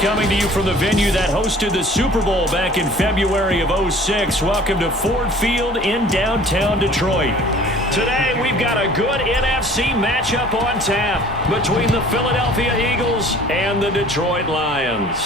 Coming to you from the venue that hosted the Super Bowl back in February of '06. Welcome to Ford Field in downtown Detroit. Today, we've got a good NFC matchup on tap between the Philadelphia Eagles and the Detroit Lions.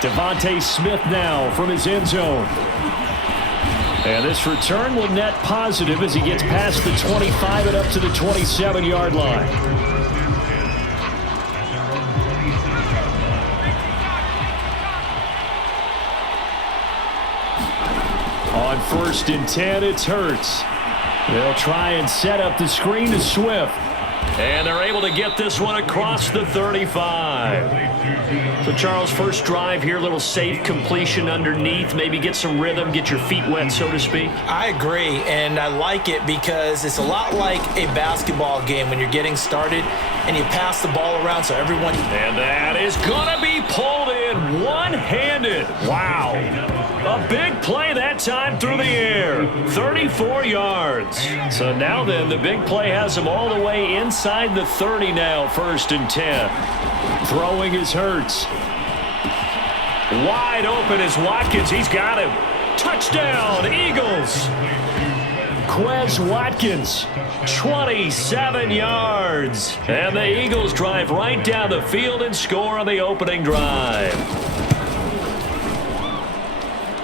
Devontae Smith now from his end zone. And this return will net positive as he gets past the 25 and up to the 27-yard line. On 1st and 10, it's Hurts. They'll try and set up the screen to Swift. And they're able to get this one across the 35. So, Charles, first drive here, little safe completion underneath. Maybe get some rhythm, get your feet wet, so to speak. I agree, and I like it because it's a lot like a basketball game when you're getting started and you pass the ball around so everyone... And that is going to be pulled in one-handed. Wow. A big play that time through the air. 34 yards. So now then, the big play has him all the way inside the 30 now, 1st and 10. Throwing is Hurts. Wide open is Watkins. He's got him. Touchdown, Eagles. Quez Watkins, 27 yards. And the Eagles drive right down the field and score on the opening drive.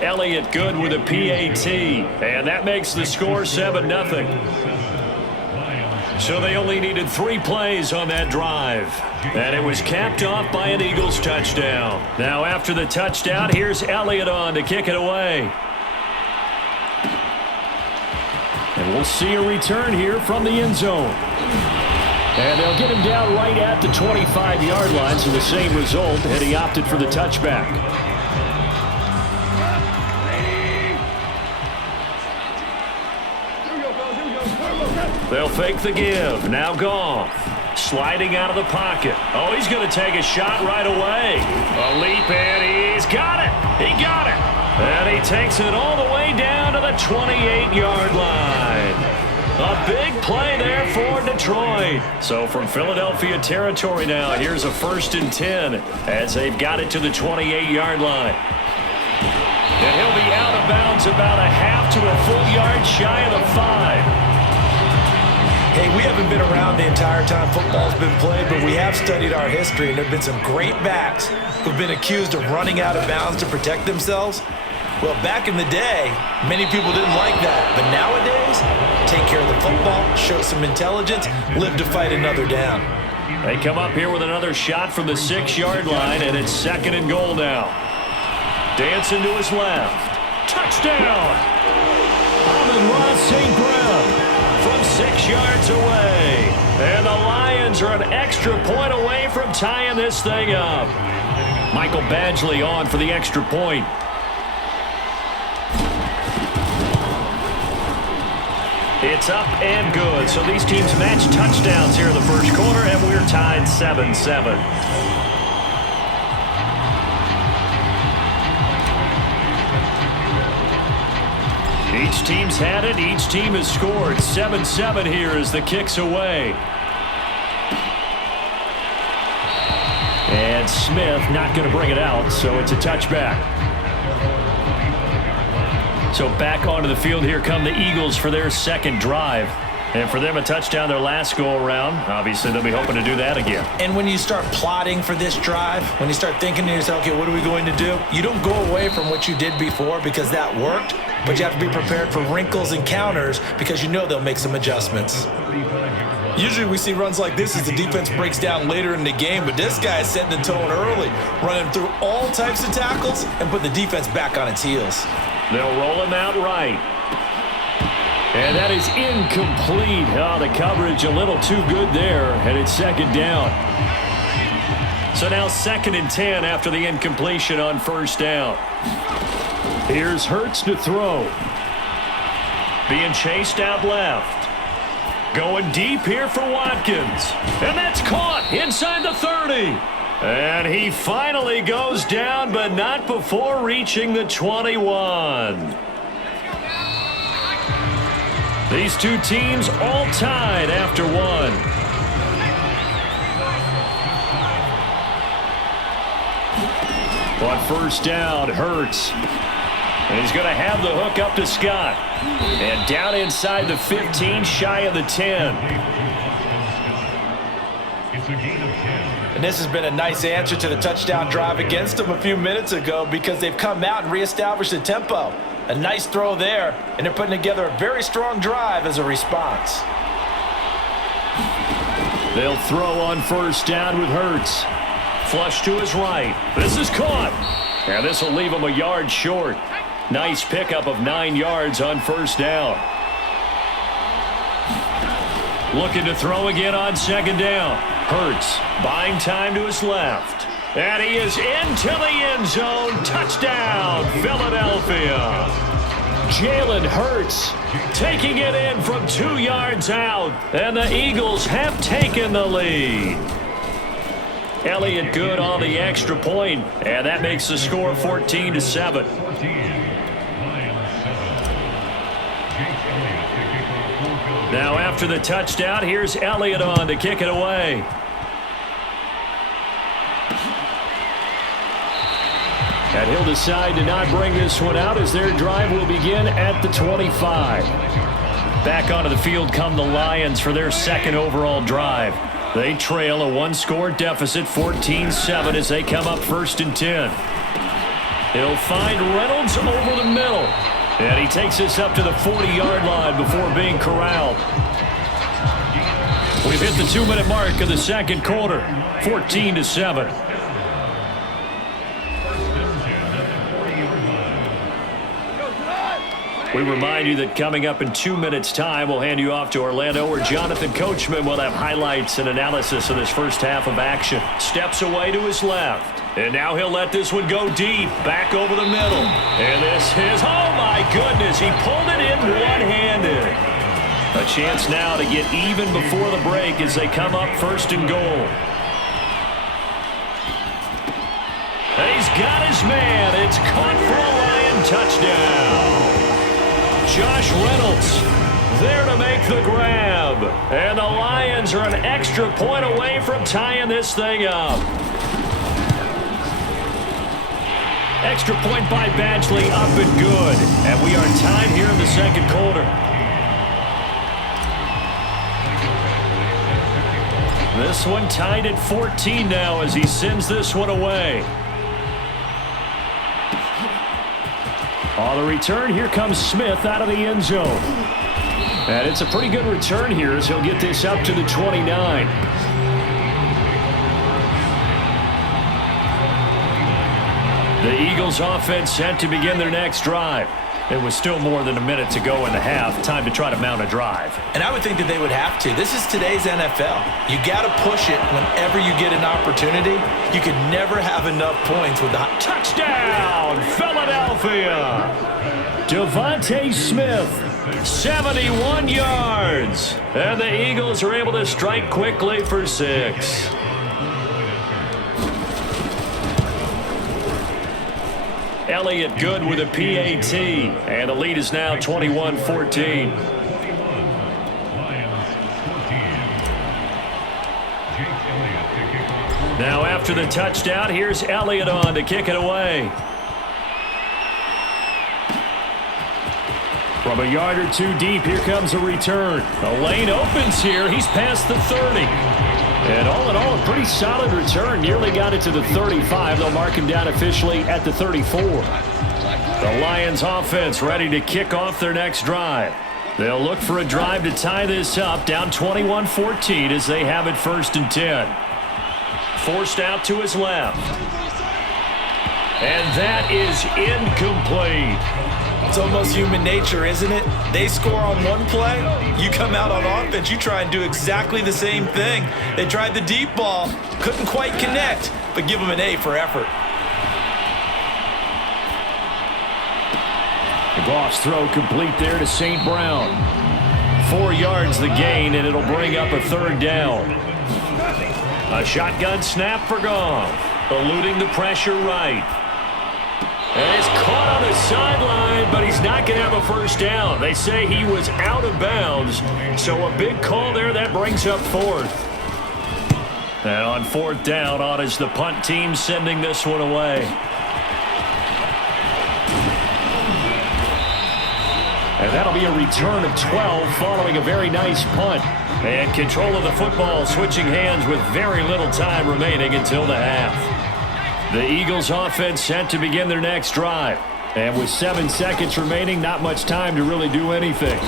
Elliott good with a PAT, and that makes the score 7-0. So they only needed 3 plays on that drive, and it was capped off by an Eagles touchdown. Now after the touchdown, here's Elliott on to kick it away. And we'll see a return here from the end zone. And they'll get him down right at the 25-yard line, so the same result, and he opted for the touchback. They'll fake the give. Now Goff. Sliding out of the pocket. Oh, he's going to take a shot right away. A leap, and he's got it. He got it. And he takes it all the way down to the 28-yard line. A big play there for Detroit. So from Philadelphia territory now, here's a 1st and 10 as they've got it to the 28-yard line. And he'll be out of bounds about a half to a full yard shy of the 5. Hey, we haven't been around the entire time football's been played, but we have studied our history, and there have been some great backs who've been accused of running out of bounds to protect themselves. Well, back in the day, many people didn't like that. But nowadays, take care of the football, show some intelligence, live to fight another down. They come up here with another shot from the 6-yard line, and it's 2nd and goal now. Dancing to his left. Touchdown! Amon-Ra St. Brown from 6 yards away. And the Lions are an extra point away from tying this thing up. Michael Badgley on for the extra point. It's up and good. So these teams match touchdowns here in the first quarter, and we're tied 7-7. Each team's had it. Each team has scored. 7-7 here as the kick's away. And Smith not going to bring it out, so it's a touchback. So back onto the field, here come the Eagles for their second drive. And for them, a touchdown their last go-around. Obviously, they'll be hoping to do that again. And when you start plotting for this drive, when you start thinking to yourself, okay, what are we going to do? You don't go away from what you did before because that worked, but you have to be prepared for wrinkles and counters because you know they'll make some adjustments. Usually we see runs like this as the defense breaks down later in the game, but this guy is setting the tone early, running through all types of tackles and put the defense back on its heels. They'll roll him out right. And that is incomplete. Oh, the coverage a little too good there, and it's 2nd down. So now 2nd and 10 after the incompletion on 1st down. Here's Hurts to throw. Being chased out left. Going deep here for Watkins. And that's caught inside the 30. And he finally goes down, but not before reaching the 21. These two teams all tied after one. On first down, Hurts. And he's going to have the hook up to Scott. And down inside the 15, shy of the 10. And this has been a nice answer to the touchdown drive against them a few minutes ago because they've come out and reestablished the tempo. A nice throw there, and they're putting together a very strong drive as a response. They'll throw on first down with Hurts. Flush to his right. This is caught. And this will leave him a yard short. Nice pickup of 9 yards on first down. Looking to throw again on second down. Hurts buying time to his left. And he is into the end zone. Touchdown, Philadelphia. Jalen Hurts taking it in from 2 yards out. And the Eagles have taken the lead. Elliott good on the extra point, and that makes the score 14-7. Now after the touchdown, here's Elliott on to kick it away. And he'll decide to not bring this one out as their drive will begin at the 25. Back onto the field come the Lions for their second overall drive. They trail a 1-score deficit, 14-7, as they come up first and 10. He'll find Reynolds over the middle. And he takes this up to the 40-yard line before being corralled. We've hit the 2-minute mark of the second quarter, 14-7. We remind you that coming up in 2 minutes' time, we'll hand you off to Orlando, where Jonathan Coachman will have highlights and analysis of this first half of action. Steps away to his left. And now he'll let this one go deep, back over the middle. And this is, oh my goodness, he pulled it in one-handed. A chance now to get even before the break as they come up first and goal. And he's got his man. It's caught for a Lion touchdown. Josh Reynolds there to make the grab. And the Lions are an extra point away from tying this thing up. Extra point by Badgley, up and good. And we are tied here in the second quarter. This one tied at 14 now as he sends this one away. On the return, here comes Smith out of the end zone. And it's a pretty good return here as he'll get this up to the 29. The Eagles offense set to begin their next drive. It was still more than a minute to go in the half. Time to try to mount a drive. And I would think that they would have to. This is today's NFL. You got to push it whenever you get an opportunity. You can never have enough points with the touchdown, Philadelphia. Devontae Smith, 71 yards. And the Eagles are able to strike quickly for 6. Elliott good with a PAT, and the lead is now 21-14. Now after the touchdown, here's Elliott on to kick it away. From a yard or two deep, here comes a return. The lane opens here. He's past the 30. And all in all, a pretty solid return. Nearly got it to the 35. They'll mark him down officially at the 34. The Lions offense ready to kick off their next drive. They'll look for a drive to tie this up, down 21-14 as they have it first and 10. Forced out to his left. And that is incomplete. It's almost human nature, isn't it? They score on one play, you come out on offense, you try and do exactly the same thing. They tried the deep ball, couldn't quite connect, but give them an A for effort. The Goff's throw complete there to St. Brown. 4 yards the gain, and it'll bring up a third down. A shotgun snap for Goff, eluding the pressure right. And it's caught on the sideline, but he's not going to have a first down. They say he was out of bounds, so a big call there that brings up fourth. And on fourth down, on is the punt team sending this one away. And that'll be a return of 12 following a very nice punt. And control of the football switching hands with very little time remaining until the half. The Eagles offense set to begin their next drive. And with 7 seconds remaining, not much time to really do anything.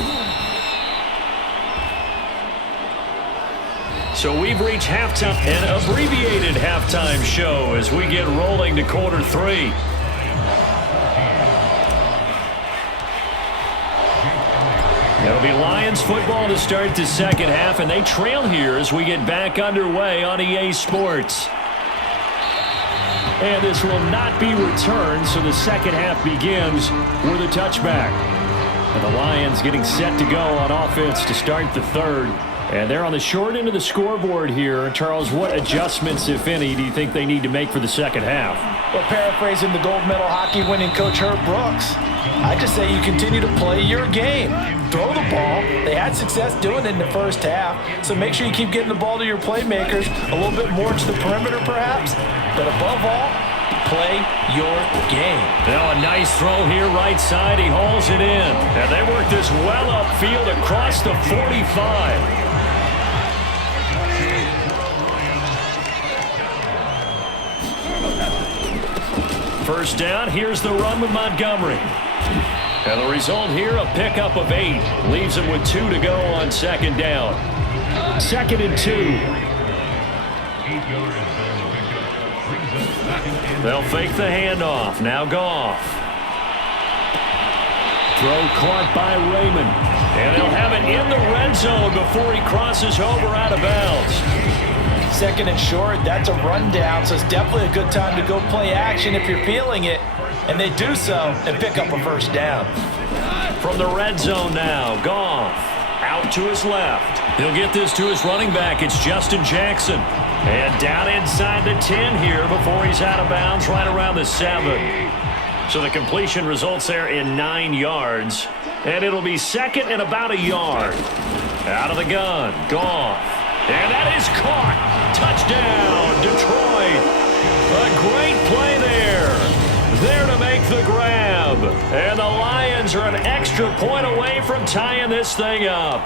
So we've reached halftime, an abbreviated halftime show as we get rolling to quarter 3. It'll be Lions football to start the second half, and they trail here as we get back underway on EA Sports. And this will not be returned, so the second half begins with a touchback. And the Lions getting set to go on offense to start the third. And they're on the short end of the scoreboard here. Charles, what adjustments, if any, do you think they need to make for the second half? Well, paraphrasing the gold medal hockey winning coach Herb Brooks, I just say you continue to play your game. Throw the ball. They had success doing it in the first half, so make sure you keep getting the ball to your playmakers, a little bit more to the perimeter perhaps, but above all, play your game. Now a nice throw here right side. He hauls it in. And they work this well upfield across the 45. First down, here's the run with Montgomery. And the result here, a pickup of 8. Leaves him with 2 to go on second down. 2nd and 2. They'll fake the handoff. Now Goff. Throw caught by Raymond. And they'll have it in the red zone before he crosses over out of bounds. 2nd and short, that's a rundown, so it's definitely a good time to go play action if you're feeling it. And they do so and pick up a first down. From the red zone now, Goff out to his left. He'll get this to his running back. It's Justin Jackson. And down inside the 10 here before he's out of bounds right around the 7. So the completion results there in 9 yards. And it'll be 2nd and about a yard. Out of the gun, Goff. And that is caught. Touchdown, Detroit. A great play there. There to make the grab. And the Lions are an extra point away from tying this thing up.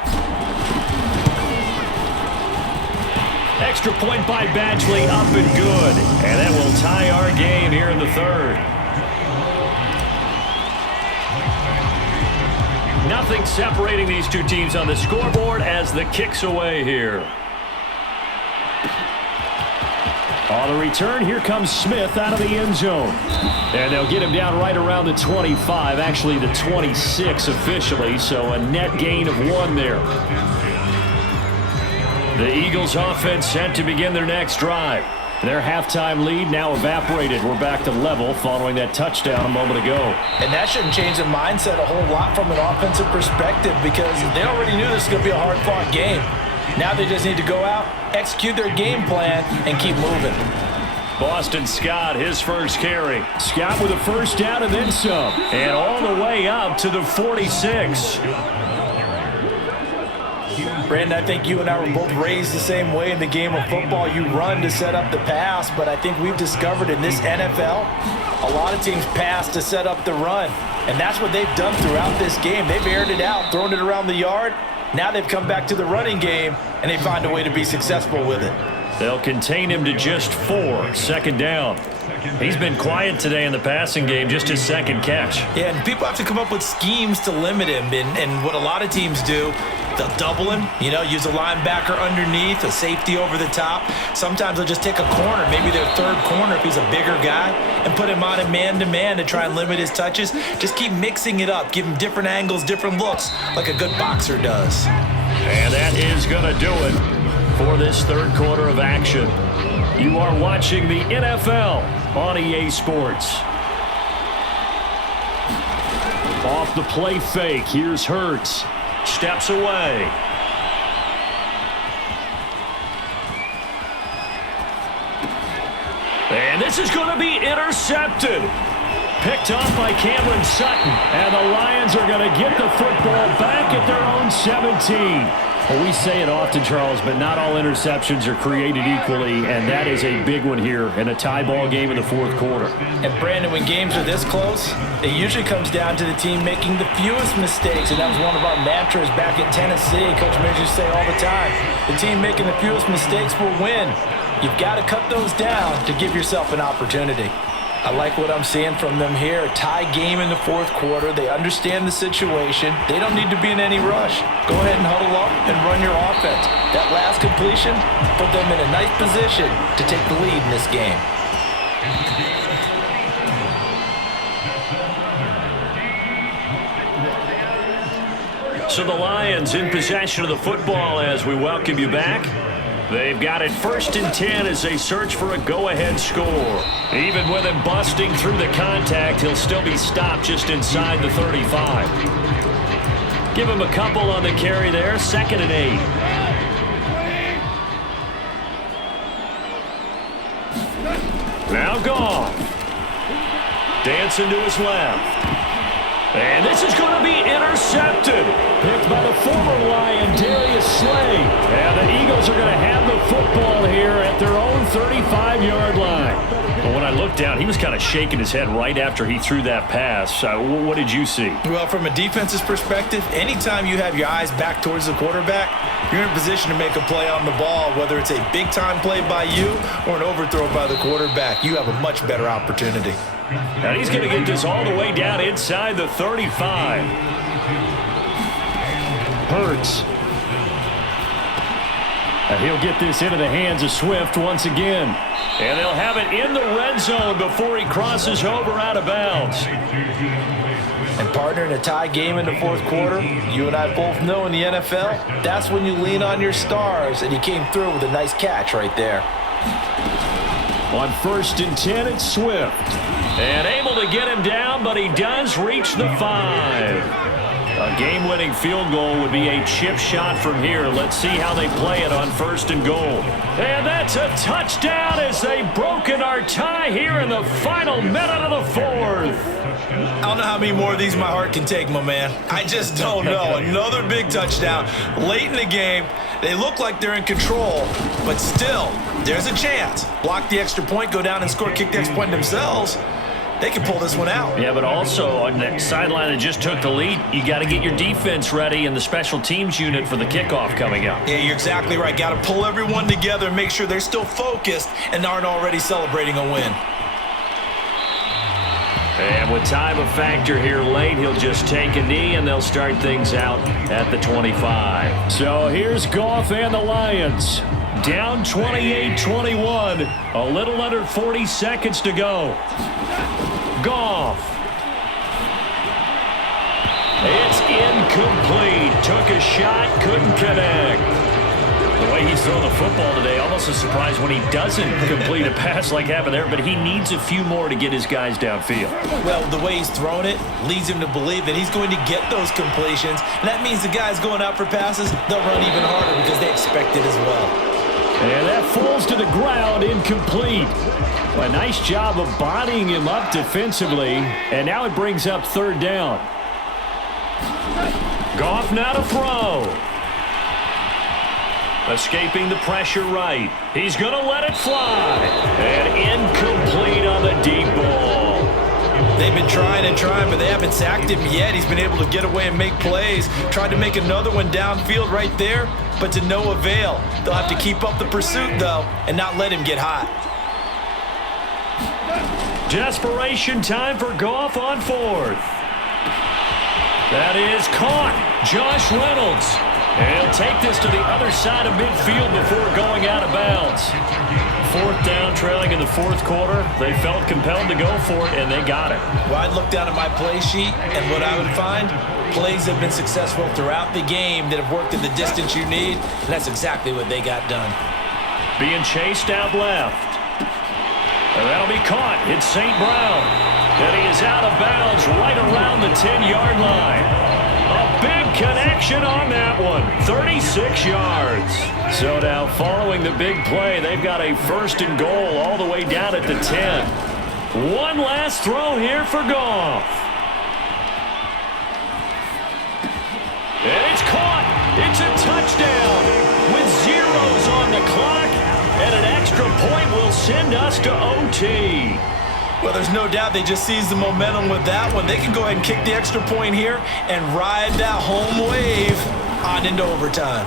Extra point by Badgley, up and good. And that will tie our game here in the third. Nothing separating these two teams on the scoreboard as the kick's away here. On the return, here comes Smith out of the end zone. And they'll get him down right around the 25, actually the 26 officially, so a net gain of 1 there. The Eagles offense set to begin their next drive. Their halftime lead now evaporated. We're back to level following that touchdown a moment ago. And that shouldn't change the mindset a whole lot from an offensive perspective because they already knew this was going to be a hard-fought game. Now they just need to go out, execute their game plan, and keep moving. Boston Scott, his first carry. Scott with a first down and then some. And all the way up to the 46. Brandon, I think you and I were both raised the same way in the game of football. You run to set up the pass, but I think we've discovered in this NFL, a lot of teams pass to set up the run. And that's what they've done throughout this game. They've aired it out, thrown it around the yard. Now they've come back to the running game, and they find a way to be successful with it. They'll contain him to just 4, second down. He's been quiet today in the passing game, just his second catch. Yeah, and people have to come up with schemes to limit him, and what a lot of teams do, they'll double him, use a linebacker underneath, a safety over the top. Sometimes they'll just take a corner, maybe their third corner if he's a bigger guy, and put him on a man-to-man to try and limit his touches. Just keep mixing it up, give him different angles, different looks, like a good boxer does. And that is going to do it for this third quarter of action. You are watching the NFL on EA Sports. Off the play fake, here's Hurts. Steps away. And this is going to be intercepted. Picked off by Cameron Sutton. And the Lions are going to get the football back at their own 17. Well, we say it often, Charles, but not all interceptions are created equally, and that is a big one here in a tie ball game in the fourth quarter. And, Brandon, when games are this close, it usually comes down to the team making the fewest mistakes, and that was one of our mantras back at Tennessee. Coach Mears used to say all the time, the team making the fewest mistakes will win. You've got to cut those down to give yourself an opportunity. I like what I'm seeing from them here. A tie game in the fourth quarter. They understand the situation. They don't need to be in any rush. Go ahead and huddle up and run your offense. That last completion put them in a nice position to take the lead in this game. So the Lions in possession of the football as we welcome you back. They've got it 1st and 10 as they search for a go-ahead score. Even with him busting through the contact, he'll still be stopped just inside the 35. Give him a couple on the carry there, 2nd and 8. Now Goff. Dancing to his left. And this is going to be intercepted. Picked by the former Lion, Darius Slay. And the Eagles are going to have the football here at their own 35-yard line. But when I looked down, he was kind of shaking his head right after he threw that pass. What did you see? Well, from a defense's perspective, anytime you have your eyes back towards the quarterback, you're in a position to make a play on the ball, whether it's a big-time play by you or an overthrow by the quarterback. You have a much better opportunity. And he's going to get this all the way down inside the 35. Hurts. And he'll get this into the hands of Swift once again. And they'll have it in the red zone before he crosses over out of bounds. And, partner, in a tie game in the fourth quarter, you and I both know in the NFL, that's when you lean on your stars, and he came through with a nice catch right there. On 1st and 10, it's Swift. And able to get him down, but he does reach the 5. A game-winning field goal would be a chip shot from here. Let's see how they play it on 1st and goal. And that's a touchdown as they've broken our tie here in the final minute of the fourth. I don't know how many more of these my heart can take, my man. I just don't know. Another big touchdown late in the game. They look like they're in control, but still, there's a chance. Block the extra point, go down and score, kick the extra point themselves. They can pull this one out. Yeah, but also on that sideline that just took the lead, you got to get your defense ready and the special teams unit for the kickoff coming up. Yeah, you're exactly right. Got to pull everyone together and make sure they're still focused and aren't already celebrating a win. And with time a factor here late, he'll just take a knee and they'll start things out at the 25. So here's Goff and the Lions. Down 28-21. A little under 40 seconds to go. Goff. It's incomplete. Took a shot, couldn't connect. The way he's throwing the football today, almost a surprise when he doesn't complete a pass like happened there, but he needs a few more to get his guys downfield. Well, the way he's throwing it leads him to believe that he's going to get those completions, and that means the guys going out for passes, they'll run even harder because they expect it as well. And that falls to the ground, incomplete. A nice job of bodying him up defensively, and now it brings up 3rd down. Goff now to throw. Escaping the pressure right. He's going to let it fly. And incomplete on the deep ball. They've been trying and trying, but they haven't sacked him yet. He's been able to get away and make plays. Tried to make another one downfield right there, but to no avail. They'll have to keep up the pursuit, though, and not let him get hot. Desperation time for Goff on 4th. That is caught. Josh Reynolds. And he'll take this to the other side of midfield before going out of bounds. 4th down, trailing in the fourth quarter. They felt compelled to go for it, and they got it. Well, I'd look down at my play sheet, and what I would find, plays have been successful throughout the game that have worked in the distance you need, and that's exactly what they got done. Being chased out left. And that'll be caught. It's St. Brown. And he is out of bounds right around the 10-yard line. A big connection on that one. 36 yards. So now following the big play, they've got a 1st and goal all the way down at the 10. One last throw here for Goff. And it's caught. It's a touchdown. send us to OT. Well, there's no doubt they just seized the momentum with that one. They can go ahead and kick the extra point here and ride that home wave on into overtime.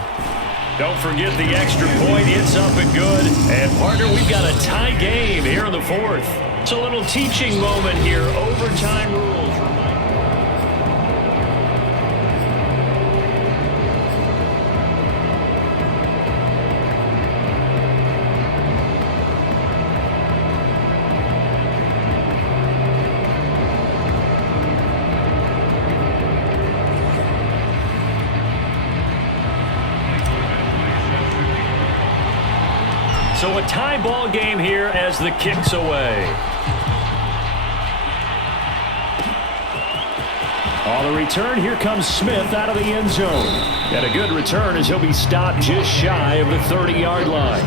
Don't forget the extra point. It's up and good. And, partner, we've got a tie game here in the fourth. It's a little teaching moment here. Overtime rules. So a tie ball game here as the kick's away. On the return, here comes Smith out of the end zone. And a good return as he'll be stopped just shy of the 30-yard line.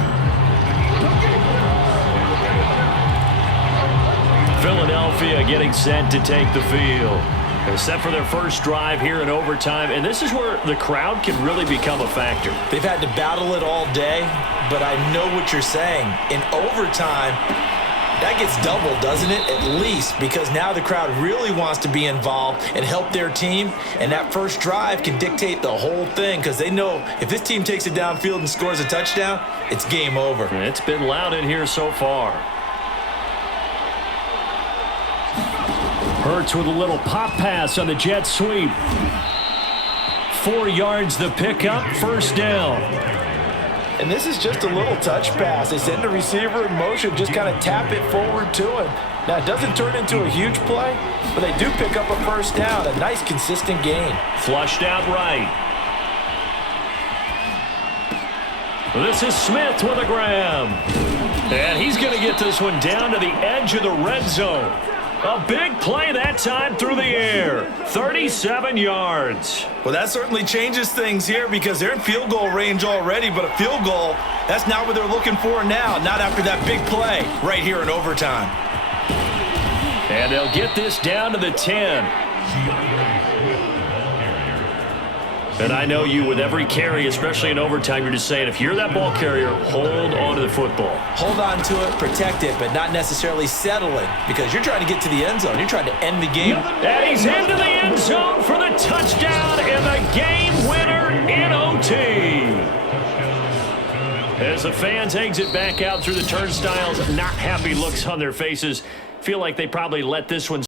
Philadelphia getting set to take the field. They're set for their first drive here in overtime, and this is where the crowd can really become a factor. They've had to battle it all day, but I know what you're saying. In overtime, that gets doubled, doesn't it? At least, because now the crowd really wants to be involved and help their team, and that first drive can dictate the whole thing because they know if this team takes it downfield and scores a touchdown, it's game over. It's been loud in here so far. Hurts with a little pop pass on the jet sweep. 4 yards the pickup, first down. And this is just a little touch pass. They send the receiver in motion, just kind of tap it forward to him. Now, it doesn't turn into a huge play, but they do pick up a first down, a nice, consistent gain. Flushed out right. This is Smith with a grab. And he's going to get this one down to the edge of the red zone. A big play that time through the air. 37 yards. Well, that certainly changes things here because they're in field goal range already, but a field goal, that's not what they're looking for now, not after that big play right here in overtime. And they'll get this down to the 10. And I know you, with every carry, especially in overtime, you're just saying, if you're that ball carrier, hold on to the football. Hold on to it, protect it, but not necessarily settle it because you're trying to get to the end zone. You're trying to end the game. And he's into the end zone for the touchdown and the game winner in OT. As the fans exit back out through the turnstiles, not happy looks on their faces. Feel like they probably let this one